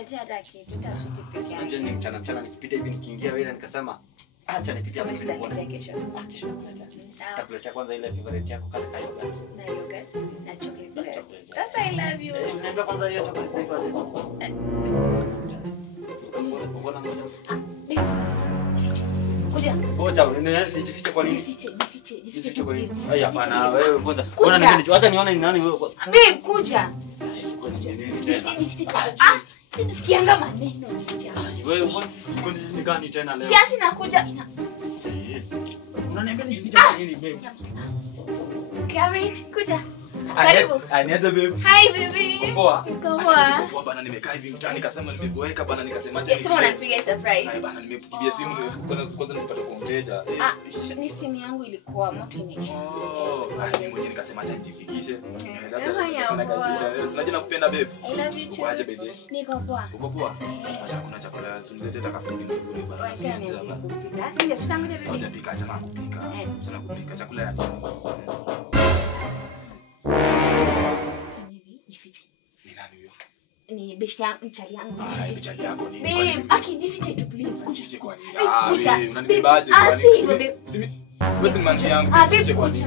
Usiniletee hata kitu, tutaswiti pesa. Unajua ni mchana nikipita hivi nikiingia wewe nikasema acha nipitie hapo kesho. Kesho naleta. Takuletea kwanza ile favorite yako kale yogurt. Na yogurt na chocolate. That's why I love you. Niambia kwanza hiyo chocolate inaitwaje? Unaona ngoja. Kuja. Ngoja, nijifiche kwa nini? Nifiche kwa nini? Ai hapana, wewe kwanza. Unaona nini? Hata nione ni nani wewe. Babe, kuja. Nimesikianga maneno nifiche. Wewe uko ni gani tena leo? Kiasi nakuja. Unaniambia nijifiche kwa nini babe? Come in, kuja. Karibu. Aniaje babe? Hi baby. Poa. Poa. Poa bana, nimekaa hivi mtaani nikasema nimeboeka bana, nikasema acha. Sema unanipigia surprise. Ai bana, nimepigia simu kwanza nipate kwa mteja. Ni simu yangu ilikuwa moto imeisha. Mimi mwenyewe nikasema acha nijifikishe. Sinaje nakupenda babe. I love you too. Waje baby. Niko poa. Uko poa? Acha kuna chakula sunilete takafuni mbele bana. Wacha nikupika. Singeshika ngoja baby. Acha pika, acha nakupika. Acha nakupika chakula ya Nifiche. ni nani huyo? Ni beshte yangu, mchali yangu. Mchali yako nini? Babe, akijifiche tu please. Jifiche kwa nini? Kuja. Unanibebaje kwa nini? Simi. Wewe ni manzi yangu. Jifiche kwa nini?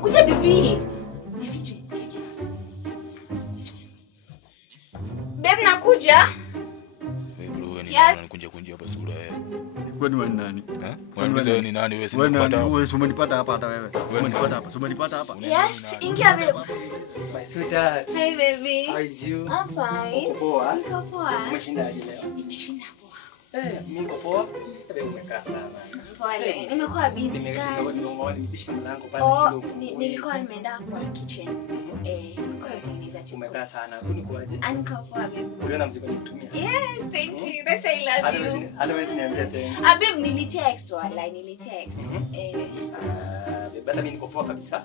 Kuja bibi. Jifiche. Babe nakuja. Wewe bro, wewe ni unanikunja hapa sura wewe. Kwani wewe ni nani? Wewe ni nani wewe? Wewe umenipata hapa hata wewe. Umenipata hapa. Yes, ingia babe. My sweetheart. Hi baby. How is you? I'm fine. Poa. Niko poa. Umeshindaje leo? Nimeshinda poa. Mimi niko poa. Wewe umekaa sana. Pole. Nimekuwa busy. Nimepisha mlango pale kidogo. Nilikuwa nimeenda kwa kitchen. Kwa kutengeneza chakula. Umekaa sana. Unikuaje? Niko poa babe. Uliona mzigo nikutumia? Yes, thank you. That's why I love you. Hata wewe niambia thanks. Babe, nilitia extra line, nilitia extra. Bata mimi niko poa kabisa.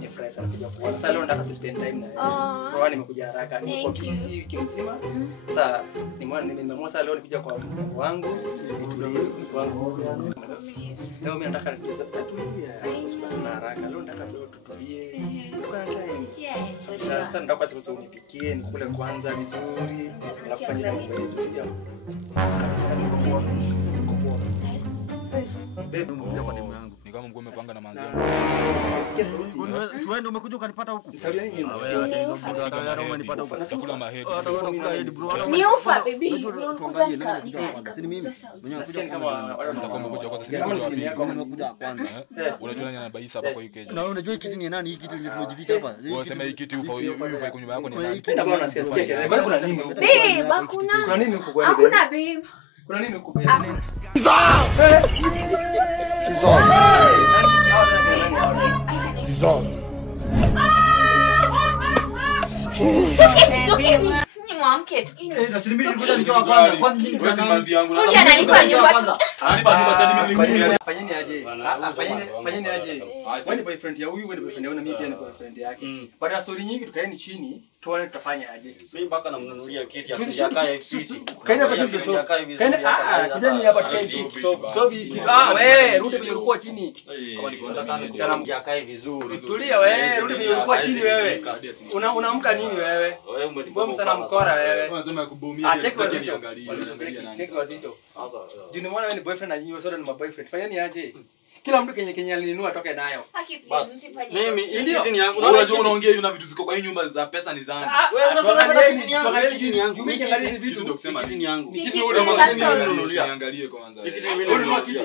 Ni fresh sana kuja kuona. Sasa leo nataka spend time na wewe. Kwa nimekuja haraka, niko busy wiki nzima. Sasa nimeamua sasa leo nikuja kwa mtu wangu, wangu. Leo mimi nataka tutulie. Na haraka leo nataka tutulie. Kuna time. Yes, Sasa nataka kwanza unipikie, nikule kwanza vizuri. Alafu fanya mambo sija. Babe, Umekuja kwa demu yangu. Ni kama mko umepanga na manzi. Wewe ndio umekuja ukanipata huku. Sauti nini? Wewe hata hizo video hata umenipata huku. Chakula mahedi. Hata wewe unakula hedi bro. Ni ufa baby. Tuangalie nani kwanza. Si mimi. Nasikia kama wale Unakumbuka kwanza kama ni simu yako. Nimekuja kwanza. Unajua nani anabaisa hapa kwa hiyo keja. Na unajua hiki kiti ni nani? Hiki kiti ndio tumejificha hapa. Wewe sema hiki kiti ufa kwa nyumba yako ni nani? Ndio maana nasikia kelele. Bado kuna nini huko? Babe, hakuna. Kuna nini huko kwa Hakuna babe. Kuna nini huko? Jesus. Mwamke tukini. Na silimbi ngoja nisoa kwanza. Wewe si manzi yangu. Kuja analipa nyumba. Analipa nyumba sasa mimi. Fanyeni aje? Fanyeni aje? Wewe ni boyfriend ya huyu, wewe ni boyfriend ya huyu na mimi pia ni boyfriend yake. Baada ya story nyingi tukaeni chini, tuone tutafanya aje. Mimi mpaka namnunulia kiti ya kujakaa kiti. Kaenda hapa juu so. Kaenda kujani hapa tukae kiti. So wewe rudi kwenye ulikuwa chini. Kama nikuenda kana salamu jakae vizuri. Tulia wewe, rudi kwenye ulikuwa chini wewe. Unaamka nini wewe? Wewe msana mkora wewe. Unasema kubomia. Check wazito. Ndio maana wewe ni boyfriend na nyinyi sote ni maboyfriend. Fanyeni aje? Kila mtu kenye alinunua toke nayo. Mimi hii kiti ni yangu. Unajua unaongea hivi na vitu ziko kwa hii nyumba za pesa ni zangu. Wewe unasema hata kiti ni yangu. Kiti ni yangu. Mimi angalia hizi vitu Ndio kusema kiti ni yangu. Kitu ule mwanzo ninunulia. Niangalie kwanza. Kiti ni mimi ninunulia.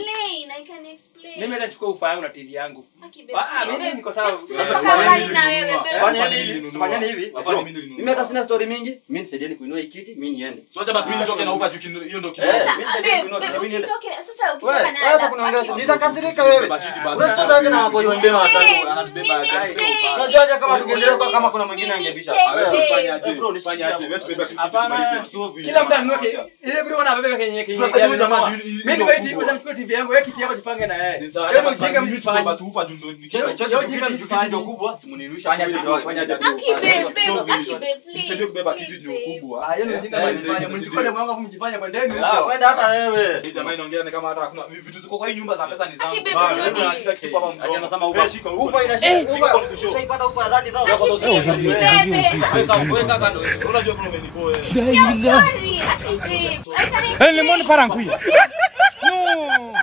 Mimi nataka nichukue ufa yangu na TV yangu. Mimi niko sawa. Sasa fanyeni hivi. Mimi hata sina story mingi. Mimi nisaidieni kuinua hii kiti, mimi niende. So acha basi mimi nitoke na ufa juu hiyo ndio kitu. Mimi nisaidieni kuinua kiti, mimi niende. Sasa ukitoka na Wewe kunaongea nitakasirika wewe. Wewe sasa aje na hapo yuambia watatu anatubeba aje. Unajua aje kama tungeendelea kwa kama kuna mwingine angebisha. Wewe fanya aje? Fanya aje? Wewe tubeba kitu hapana. Kila mtu anunue kiti. Everyone anabeba kenye. Sasa huyu jamaa mimi ndio TV mchukue TV yangu, wewe kiti yako jipange na yeye. Hebu mjinga msifanye. Basi ufa ndio kiti ndio kubwa, simuniruhusa. Fanya aje? Nisaidie kubeba kitu ndio kubwa. Hiyo ndio mjinga msifanye. Mjikole mwangu kumjifanya kwa ndani. Kwenda hata wewe. Hii jamaa inaongea ni kama hata hakuna vitu ziko kwa hii nyumba za pesa ni zangu. Acha nasema ufa. Ufa inashika. Ushaipata ufa ya 30,000. Weka kando. Unajua bro umenipoa. Lemon parang kuya. No.